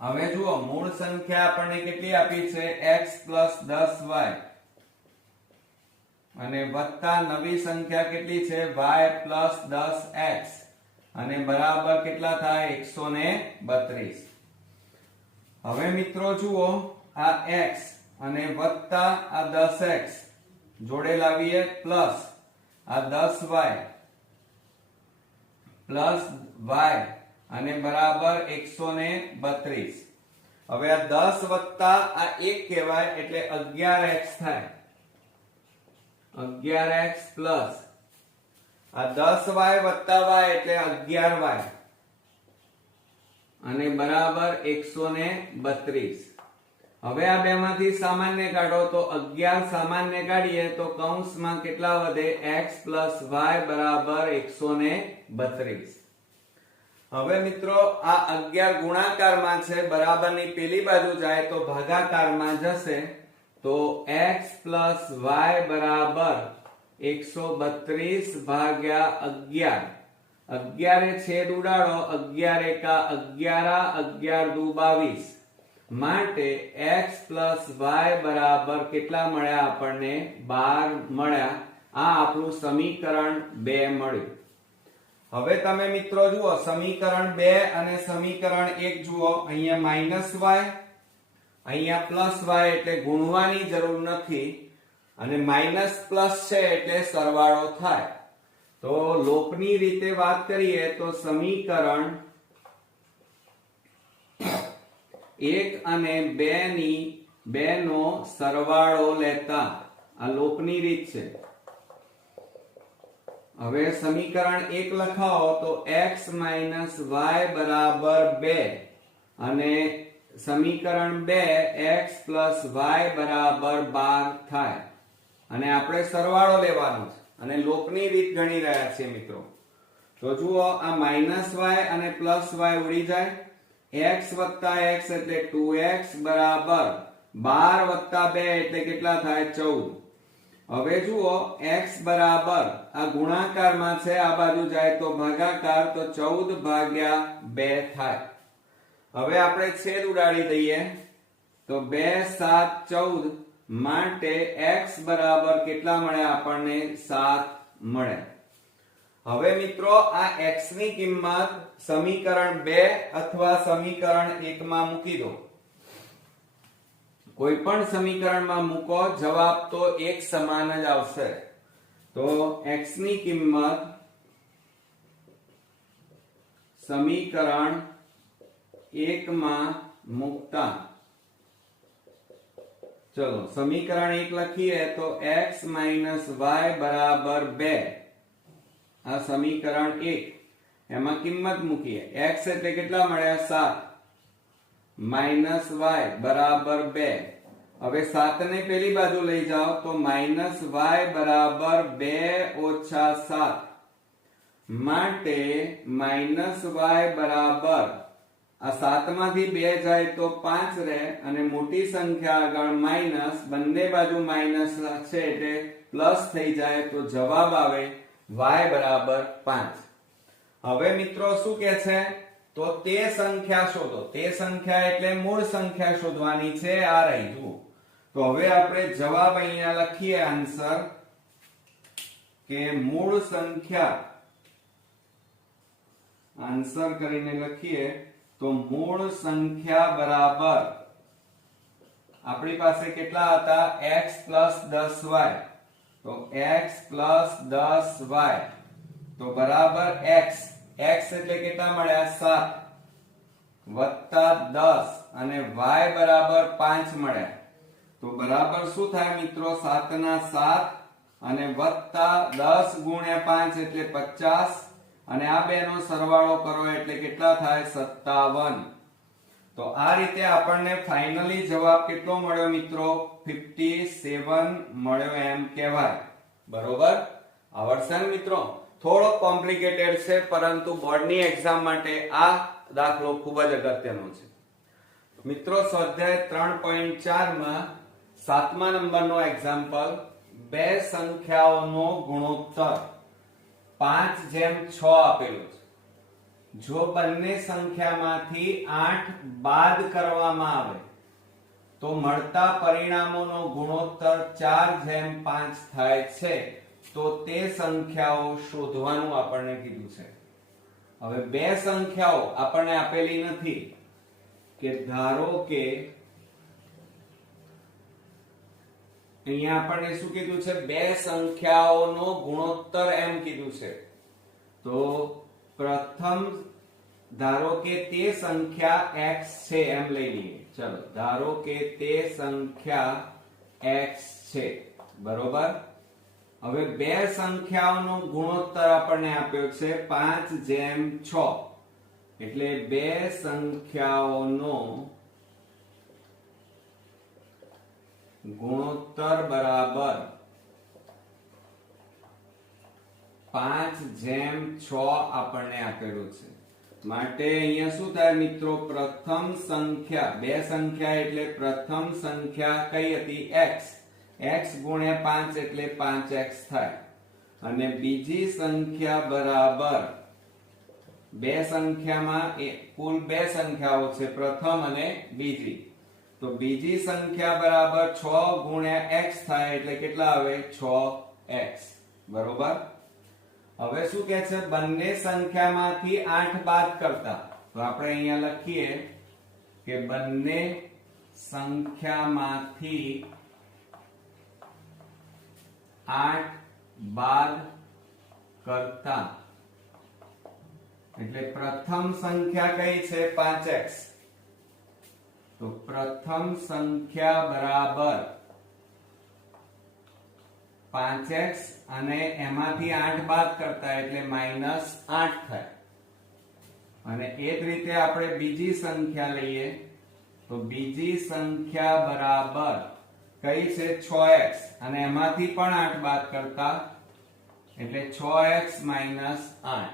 હવે જુઓ મૂળ સંખ્યા આપણને કેટલી આપી છે x + 10y અને વત્તા નવી સંખ્યા કેટલી છે y + 10x અને બરાબર કેટલા થાય 132. હવે મિત્રો જુઓ આ x અને વત્તા આ 10x જોડે લાવીએ પ્લસ આ 10y પ્લસ y અને બરાબર 132. હવે આ 10 વત્તા આ 1 કહેવાય એટલે 11x થાય. 11x પ્લસ આ 10y વત્તા y એટલે 11y અને બરાબર 132. હવે આ બેમાંથી સામાન્ય કાઢો તો 11 સામાન્ય કાઢીએ તો કૌંસમાં કેટલા વધે x + y બરાબર 132. હવે મિત્રો આ 11 ગુણાકારમાં છે બરાબરની પેલી બાજુ જાય તો ભાગાકારમાં જશે તો x + y બરાબર 132 ભાગ્યા 11. 11 એ છેદ ઉડાડો 11 એકા 11 11 દુ 22 માટે x + y બરાબર કેટલા મળ્યા આપણને 12 મળ્યા. આ આપણું સમીકરણ 2 મળ્યું. હવે તમે મિત્રો જુઓ સમીકરણ 2 અને સમીકરણ 1 જુઓ અહીંયા -y અહીંયા +y એટલે ગુણવાની જરૂર નથી અને માઈનસ પ્લસ છે એટલે સરવાળો થાય. તો લોપની રીતે વાત કરીએ તો સમીકરણ 1 અને 2 નો સરવાળો લેતા આ લોપની રીત છે. હવે સમીકરણ 1 લખાવો તો x - y બરાબર 2 અને સમીકરણ 2 x + y બરાબર 12 થાય અને આપણે સરવાળો લેવાનો છે અને લોપની રીત ગણી રહ્યા છીએ મિત્રો. તો જુઓ આ -y અને +y ઉડી જાય. x + x એટલે 2x બરાબર 12 + 2 એટલે કેટલા થાય 14. હવે જુઓ x બરાબર આ ગુણાકારમાં છે આ બાજુ જાય તો ભાગાકાર તો 14 ભાગ્યા 2 થાય. હવે આપણે છેદ ઉડાડી દઈએ તો 2 7 14 માટે x બરાબર કેટલા મળ્યા આપણને 7 મળ્યા. હવે મિત્રો આ x ની કિંમત સમીકરણ 2 અથવા સમીકરણ 1 માં મૂકી દો. કોઈ પણ સમીકરણમાં મૂકો જવાબ તો એક સમાન જ આવશે. તો x ની કિંમત સમીકરણ 1 માં મૂકતા ચલો સમીકરણ 1 લખીએ તો x - y બરાબર 2 આ સમીકરણ 1 એમાં કિંમત મૂકીએ. x એટલે કેટલા મળ્યા 7 - y બરાબર 2. હવે 7 ને પેલી બાજુ લઈ જાઓ તો -y બરાબર 2 - 7 માટે -y બરાબર આ 7 માંથી 2 જાય તો 5 રહે અને મોટી સંખ્યા આગળ માઈનસ બંને બાજુ માઈનસ છે એટલે પ્લસ થઈ જાય તો જવાબ આવે y બરાબર 5. હવે મિત્રો શું કહે છે તો તે સંખ્યા શોધો. તે સંખ્યા એટલે મૂળ સંખ્યા શોધવાની છે. આ રહી જુઓ. તો હવે આપણે જવાબ અહીંયા લખીએ આન્સર કે મૂળ સંખ્યા આન્સર કરીને લખીએ તો મૂળ સંખ્યા બરાબર આપણી પાસે કેટલા હતા x + 10y. તો x + 10y તો બરાબર x એટલે કેટલા મળ્યા 7 વત્તા 10 અને y બરાબર 5 મળ્યા. તો બરાબર શું થાય મિત્રો 7 ના 7 અને વત્તા 10 ગુણ્યા 5 એટલે 50 અને આ બેનો સરવાળો કરો એટલે કેટલા થાય 57. તો આ રીતે આપણને ફાઇનલી જવાબ કેટલો મળ્યો મિત્રો 57 મળ્યો એમ કહેવાય. બરોબર આવડશે ને મિત્રો. થોડો કોમ્પ્લિકેટેડ છે પરંતુ બોર્ડની એક્ઝામ માટે આ દાખલો ખૂબ જ અગત્યનો છે મિત્રો. સ્વાધ્યાય 3.4 માં 7મા નંબરનો એક્ઝામ્પલ બે સંખ્યાઓનો ગુણોત્તર 5:6 આપેલો છે. જો બંને સંખ્યામાંથી 8 બાદ કરવામાં આવે તો મળતા પરિણામોનો ગુણોત્તર 4:5 થાય છે. તો તે સંખ્યાઓ શોધવાનું આપણને કીધું છે. હવે બે સંખ્યાઓ આપણને આપેલી નથી કે ધારો કે અહીંયા આપણને શું કીધું છે? બે સંખ્યાઓનો ગુણોત્તર એમ કીધું છે. તો પ્રથમ ધારો કે તે સંખ્યા x છે એમ લઈ લઈએ. ચલો ધારો કે તે સંખ્યા x છે, બરોબર. હવે બે સંખ્યાઓનો ગુણોત્તર આપણને આપ્યો છે 5:6. એટલે બે સંખ્યાઓનો ગુણોત્તર બરાબર 5:6 આપણને આપેલું છે. માટે અહીંયા શું થાય મિત્રો? પ્રથમ સંખ્યા, બે સંખ્યા એટલે પ્રથમ સંખ્યા કઈ હતી? x. x ગુણ્યા 5 એટલે 5x થાય. અને બીજી સંખ્યા બરાબર, બે સંખ્યામાં કુલ બે સંખ્યાઓ છે, પ્રથમ અને બીજી. તો બીજી સંખ્યા બરાબર 6 ગુણ્યા x થાય એટલે કેટલા આવે? 6x, બરોબર. હવે શું કહે છે? બંને સંખ્યામાંથી 8 બાદ કરતા. તો આપણે અહીંયા લખીએ કે બંને સંખ્યામાંથી 8 બાદ કરતા. એટલે પ્રથમ સંખ્યા કઈ છે? 5x. તો પ્રથમ સંખ્યા બરાબર 5x અને એમાંથી 8 બાદ કરતા એટલે -8 થાય. અને એ જ રીતે આપણે બીજી સંખ્યા લઈએ તો બીજી સંખ્યા બરાબર કઈ છે? 6x અને એમાંથી પણ 8 બાદ કરતા એટલે 6x - 8.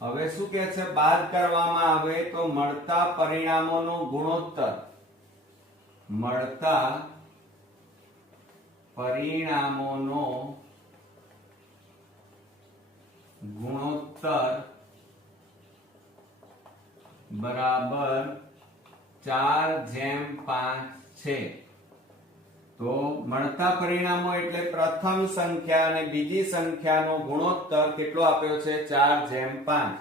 હવે શું કહે છે? બાદ કરવામાં આવે તો મળતા પરિણામોનો ગુણોત્તર, મળતા પરિણામોનો ગુણોત્તર બરાબર 4:5 છે. તો મળતા પરિણામો એટલે પ્રથમ સંખ્યા અને બીજી સંખ્યાનો ગુણોત્તર કેટલો આપ્યો છે? 4:5.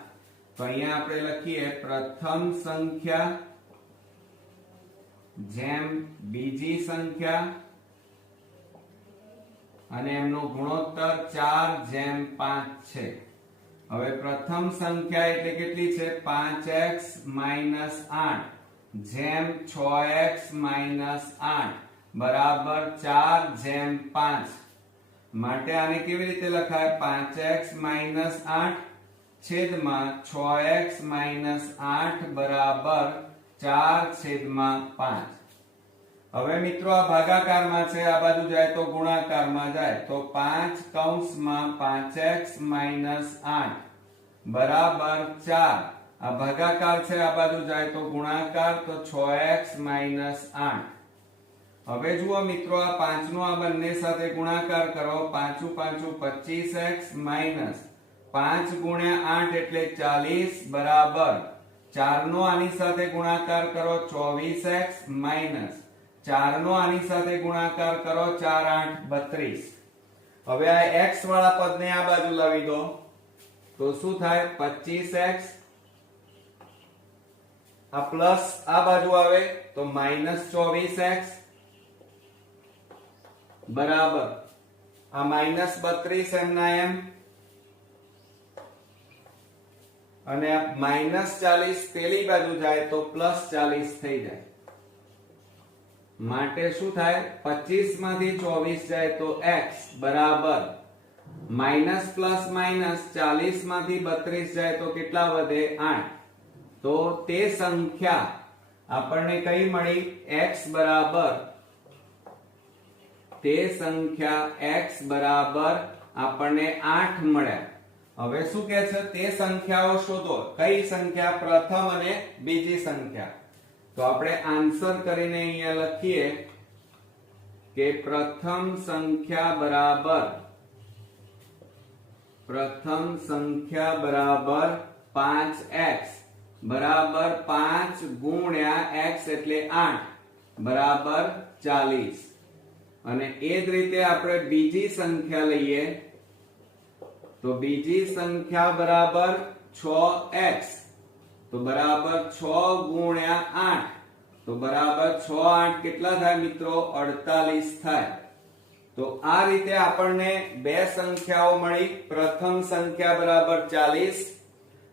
તો અહીંયા આપણે લખીએ પ્રથમ સંખ્યા જેમ બીજી સંખ્યા અને એમનો ગુણોત્તર 4:5 છે. હવે પ્રથમ સંખ્યા એટલે કેટલી છે? 5x - 8 જેમ 6x - 8 બરાબર 4:5. માટે આને કેવી રીતે લખાય? 5x - 8 છેદમાં 6x - 8 બરાબર 4/5. હવે મિત્રો આ ભાગાકારમાં છે, આ બાજુ જાય તો ગુણાકારમાં જાય. તો 5 કૌંસમાં 5x - 8 બરાબર 4. આ ભાગાકાર છે, આ બાજુ જાય તો ગુણાકાર, તો 6x - 8. હવે જુઓ મિત્રો, આ 5 નો આ બંને સાથે ગુણાકાર કરો. 5 × 5 = 25x માઈનસ 5 × 8 એટલે 40 બરાબર 4 નો આની સાથે ગુણાકાર કરો 24x માઈનસ 4 નો આની સાથે ગુણાકાર કરો 4 8 32. હવે આ x વાળા પદને આ બાજુ લાવી દો તો શું થાય? 25x આ પ્લસ આ બાજુ આવે તો -24x બરાબર આ -32 એમના એમ અને -40 પેલી બાજુ જાય તો +40 થઈ જાય. માટે શું થાય? 25 માંથી 24 જાય તો x બરાબર માઈનસ પ્લસ માઈનસ 40 માંથી 32 જાય તો કેટલા વધે? 8. તો તે સંખ્યા આપણને કઈ મળી? x બરાબર તે સંખ્યા x બરાબર આપણને 8 મળ્યા. હવે શું કહે છે? તે સંખ્યાઓ શોધો. કઈ સંખ્યા? પ્રથમ અને બીજી સંખ્યા. તો આપણે આન્સર કરીને અહીંયા લખીએ કે પ્રથમ સંખ્યા બરાબર 5x બરાબર 5 ગુણ્યા x એટલે 8 બરાબર 40. અને એ જ રીતે આપણે બીજી સંખ્યા લઈએ તો બીજી સંખ્યા બરાબર 6x તો બરાબર 6 ગુણ્યા 8 તો બરાબર 6 8 કેટલા થાય મિત્રો 48 થાય. તો આ રીતે આપણને બે સંખ્યાઓ મળી. પ્રથમ સંખ્યા બરાબર 40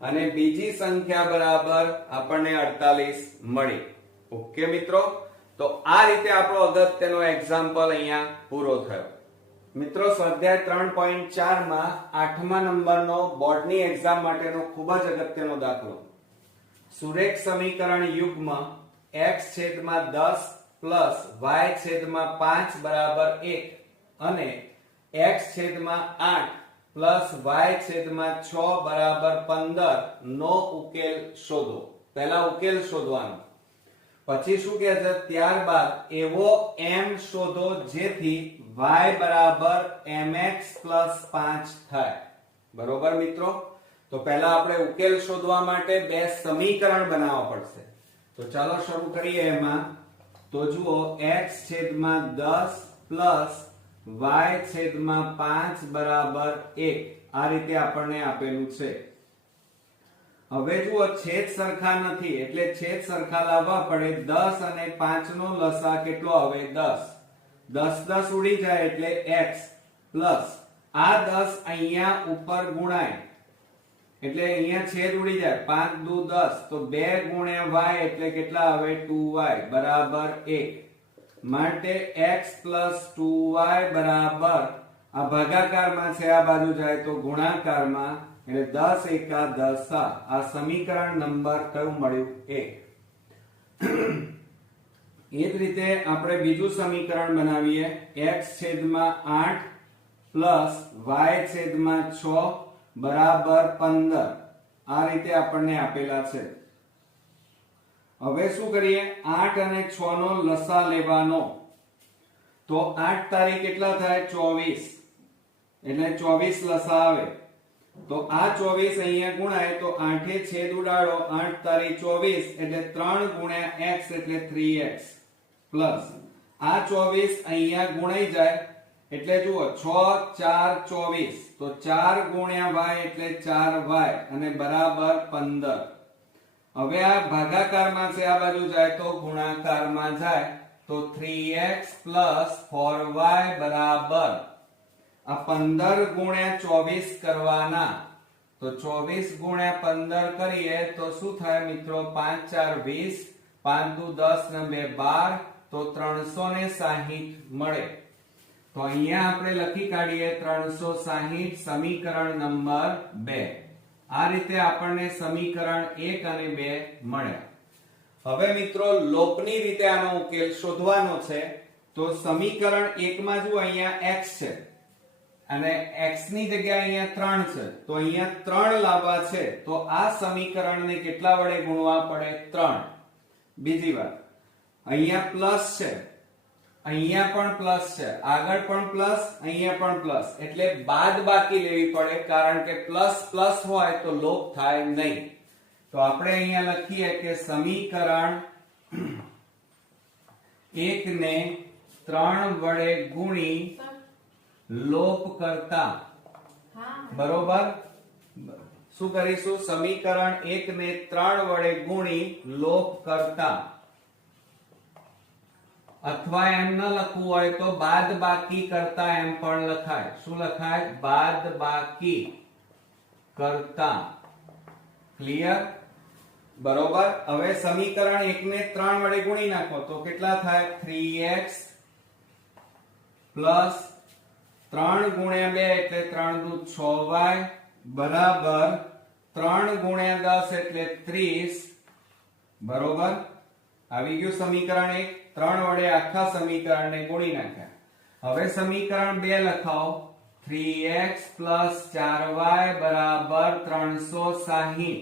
અને બીજી સંખ્યા બરાબર આપણને 48 મળી. ઓકે મિત્રો, તો આ રીતે આપણો અગત્યનો એક્ઝામ્પલ અહીંયા પૂરો થયો. મિત્રો સ્વાધ્યાય 3.4 માં 8મા નંબરનો બોર્ડની એક્ઝામ માટેનો ખૂબ જ અગત્યનો દાખલો. સુરેખ સમીકરણ યુગ્મ x/10 y/5 બરાબર 1 અને x/8 y/6 બરાબર 15 નો ઉકેલ શોધો. પહેલા ઉકેલ શોધવાનો, પછી શું કહે છે ત્યારબાદ એવો m શોધો જેથી y બરાબર mx + 5 થાય. બરોબર મિત્રો, તો પહેલા આપણે ઉકેલ શોધવા માટે બે સમીકરણ બનાવવા પડશે. તો ચાલો શરૂ કરીએ. એમાં તો જુઓ x/10 y/5 બરાબર 1 આ રીતે આપણને આપેલું છે. હવે જુઓ છેદ સરખા નથી એટલે છેદ સરખા લાવવા પડે. 10 અને 5 નો લસા કેટલો આવે 10. 10 10 ઉડી જાય એટલે x પ્લસ આ 10 અહીંયા ઉપર ગુણાય એટલે અહીંયા છેદ ઉડી જાય 5 દુ 10 તો 2 ગુણ્યા y એટલે કેટલા આવે 2y બરાબર 1. માટે x પ્લસ 2y બરાબર આ ભાગાકારમાં છે આ બાજુ જાય તો ગુણાકારમાં એટલે 10 એકા 10 આ સમીકરણ નંબર કયું મળ્યું 1. એ જ રીતે આપણે બીજું સમીકરણ બનાવીએ x/8 y/6 બરાબર 15 આ રીતે આપણને આપેલા છે. હવે શું કરીએ 8 અને 6 નો લસા લેવાનો. તો 8 તારીખ કેટલા થાય 24 એટલે 24 લસા આવે. તો આ 24 અહીંયા ગુણાય તો 8 એ છેદ ઉડાડો 8 તારીખ 24 એટલે 3 ગુણ્યા x એટલે 3x પ્લસ આ 24 અહીંયા ગુણાઈ જાય એટલે જુઓ 6 4 24 તો 4 ગુણ્યા y એટલે 4y અને બરાબર 15. હવે આ ભાગાકારમાં છે આ બાજુ જાય તો ગુણાકારમાં જાય તો 3x + 4y બરાબર આ 15 ગુણ્યા 24 કરવાના. તો 24 ગુણ્યા 15 કરીએ તો શું થાય મિત્રો 5 4 20 5 દુ 10 ને 2 12 તો 360 મળે. તો અહીંયા આપણે લખી કાઢીએ 360 સમીકરણ નંબર 2. આ રીતે આપણને સમીકરણ 1 અને 2 મળે. હવે મિત્રો લોપની રીતે આનો ઉકેલ શોધવાનો છે. તો સમીકરણ 1 માં જો અહીંયા x છે અને x ની જગ્યાએ અહીંયા 3 છે તો અહીંયા 3 લાવવા છે તો આ સમીકરણને કેટલા વડે ગુણવા પડે 3. બીજી વાત અહીંયા પ્લસ છે અહીંયા પણ પ્લસ છે આગળ પણ પ્લસ અહીંયા પણ પ્લસ એટલે બાદબાકી લેવી પડે કારણ કે પ્લસ પ્લસ હોય તો લોપ થાય નહીં. તો આપણે અહીંયા લખીએ કે સમીકરણ 1 ને 3 વડે ગુણી લોપ કરતા બરોબર શું કરીશું સમીકરણ 1 ને 3 વડે ગુણી લોપ કરતા અથવા એમ ન લખવું હોય તો બાદબાકી કરતા એમ પણ લખાય. શું લખાય બાદબાકી કરતા. ક્લિયર બરોબર. હવે સમીકરણ 1 ને 3 વડે ગુણી નાખો તો કેટલા થાય 3x પ્લસ 3 ગુણ્યા 2 એટલે 3 દુ 6y બરાબર 3 ગુણ્યા 10 એટલે 30 બરોબર. આવી ગયું સમીકરણ 1. 3 વડે આખા સમીકરણને ગુણી નાખ્યા. હવે સમીકરણ 2 લખાવો 3x પ્લસ 4y બરાબર 360.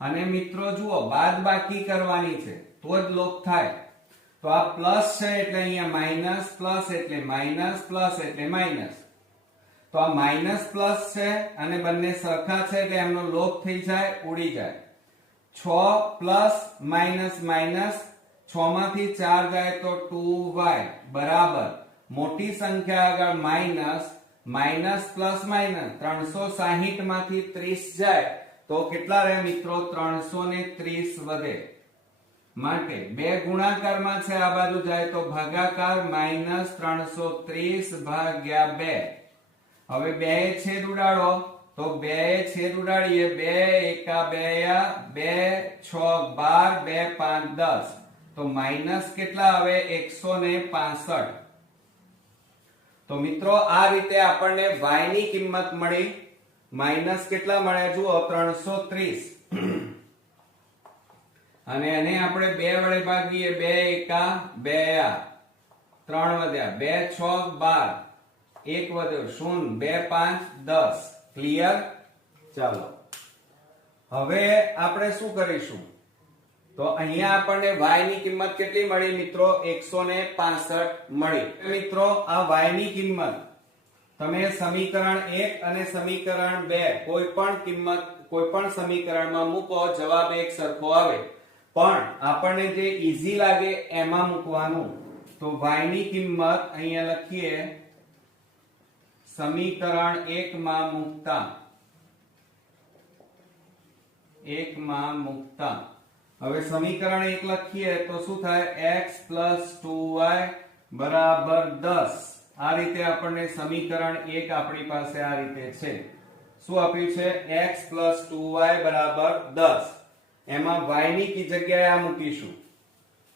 અને મિત્રો જુઓ બાદબાકી કરવાની છે તો જ લોપ થાય. તો આ પ્લસ છે એટલે અહીંયા માઇનસ, પ્લસ એટલે માઇનસ, પ્લસ એટલે માઇનસ. તો આ માઇનસ પ્લસ છે અને બંને સરખા છે એટલે એમનો લોપ થઈ જાય, ઉડી જાય. 6 પ્લસ માઇનસ માઇનસ, 6 માંથી 4 જાય તો 2y બરાબર મોટી સંખ્યા આગળ માઇનસ, માઇનસ પ્લસ માઇનસ 360 માંથી 30 જાય તો કેટલા રહે મિત્રો? 330 વધે. માટે બે ગુણાકારમાં છે, આ બાજુ જાય તો ભાગાકાર માઇનસ 330 ભાગ્યા 2. હવે 2 એ છેદ ઉડાડો તો 2 એ છેદ ઉડાડીએ, 2 એકા 2 2 6 12 2 5 10 તો માઇનસ કેટલા આવે? 165. તો મિત્રો આ રીતે આપણને y ની કિંમત મળી. માઇનસ કેટલા મળ્યા જુઓ? 330. અને એને આપણે 2 વડે ભાગીએ, 2 એકા 2 3 વધ્યા, 2 6 12 1 વધ્યો 0 2 5 10. ક્લિયર? ચાલો હવે આપણે શું કરીશું? તો અહીંયા આપણને y ની કિંમત કેટલી મળી મિત્રો? 165 મળી. મિત્રો આ y ની કિંમત તમે સમીકરણ 1 અને સમીકરણ 2 કોઈ પણ સમીકરણમાં મૂકો, જવાબ એક સરખો આવે. પણ આપણને જે ઈઝી લાગે એમાં મૂકવાનું. તો y ની કિંમત અહીંયા લખીએ સમીકરણ 1 માં મૂકતા. હવે સમીકરણ 1 લખીએ તો શું થાય? x 2y બરાબર 10. આ રીતે આપણને સમીકરણ 1 આપણી પાસે આ રીતે છે. શું આપ્યું છે? x 2y બરાબર 10. એમાં y ની જગ્યાએ આ મૂકીશું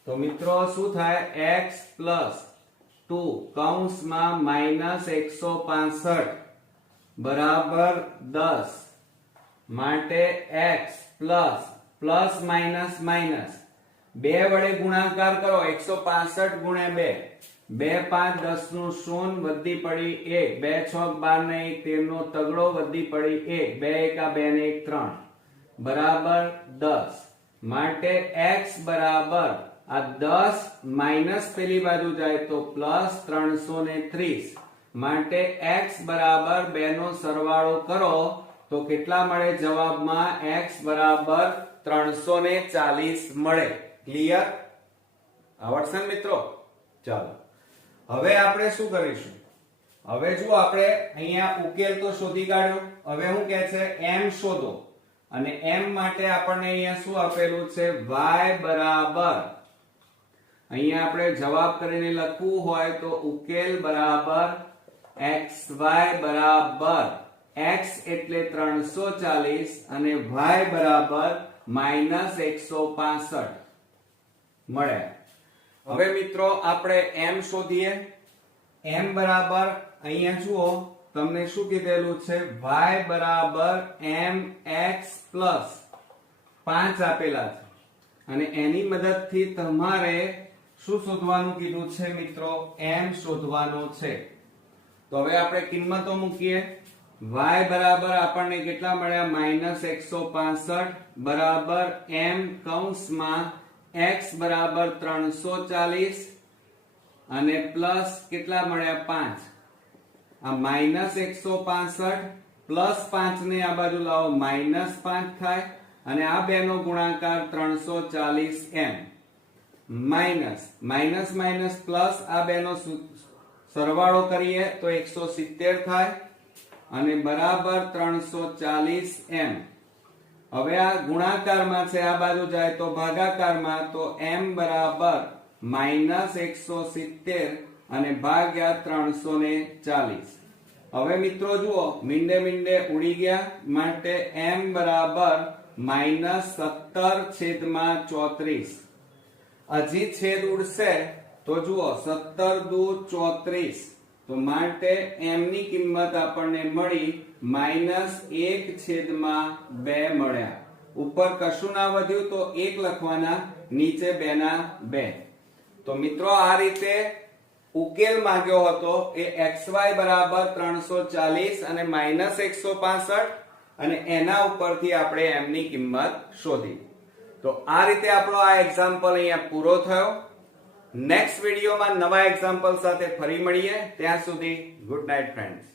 તો મિત્રો શું થાય? x 2 કૌંસમાં માઇનસ 165 બરાબર 10 માટે x plus plus minus minus 2 વડે ગુણાકાર કરો, 165 ગુણ્યા 2 2 5 10 નું 0 વધી પડી 1 2 6 12 ને 1 13 નો તગડો વધી પડી 1 2 એકા 2 ને 1 3 બરાબર 10 માટે x બરાબર આ 10 માઇનસ પેલી બાજુ જાય તો પ્લસ 330 માટે x બરાબર 2 નો સરવાળો કરો તો કેટલા મળે? જવાબમાં x બરાબર 340 મળે. ક્લિયર? આવડશે મિત્રો? ચાલો હવે આપણે શું કરીશું? હવે જો આપણે અહીંયા ઉકેલ તો શોધી કાઢ્યો. હવે શું કહે છે? m શોધો. અને m માટે આપણને અહીંયા શું આપેલું છે? y બરાબર અહીંયા આપણે જવાબ કરીને લખવું હોય તો ઉકેલ બરાબર xy બરાબર x એટલે 340 અને y બરાબર -165 મળે. હવે મિત્રો આપણે m શોધીએ. m બરાબર અહીંયા જુઓ તમને શું કીધેલું છે? y બરાબર mx પ્લસ 5 આપેલા છે અને એની મદદથી તમારે શું શોધવાનું કીધું છે મિત્રો? m શોધવાનો છે. તો હવે આપણે કિંમતો મૂકીએ. y બરાબર આપણને કેટલા મળ્યા? -165 બરાબર m કૌંસમાં x બરાબર 340 અને પ્લસ કેટલા મળ્યા? 5. આ -165 પ્લસ 5 ને આ બાજુ લાવો -5 થાય અને આ બે નો ગુણાકાર 340m minus minus minus plus આ બે નો સરવાળો કરીએ તો 170 થાય અને બરાબર 340m. હવે આ ગુણાકારમાં છે, આ બાજુ જાય તો ભાગાકારમાં, તો m બરાબર -170 અને ભાગ્યા 340. હવે મિત્રો જુઓ મીંડે મીંડે ઉડી ગયા માટે m બરાબર -17/34. હજી છેદ ઉડશે તો જુઓ 17 દુ 34 તો માટે m ની કિંમત આપણને મળી -1/2 મળ્યા. ઉપર કશું ના વધ્યું તો 1 લખવાના, નીચે 2 ના 2. તો મિત્રો આ રીતે ઉકેલ માંગ્યો હતો એ xy બરાબર 340 અને -165 અને એના ઉપરથી આપણે m ની કિંમત શોધી. તો આ રીતે આપણો આ એક્ઝામ્પલ અહીંયા પૂરો થયો. નેક્સ્ટ વિડીયોમાં નવા એક્ઝામ્પલ સાથે ફરી મળીએ. ત્યાં સુધી ગુડ નાઇટ ફ્રેન્ડ્સ.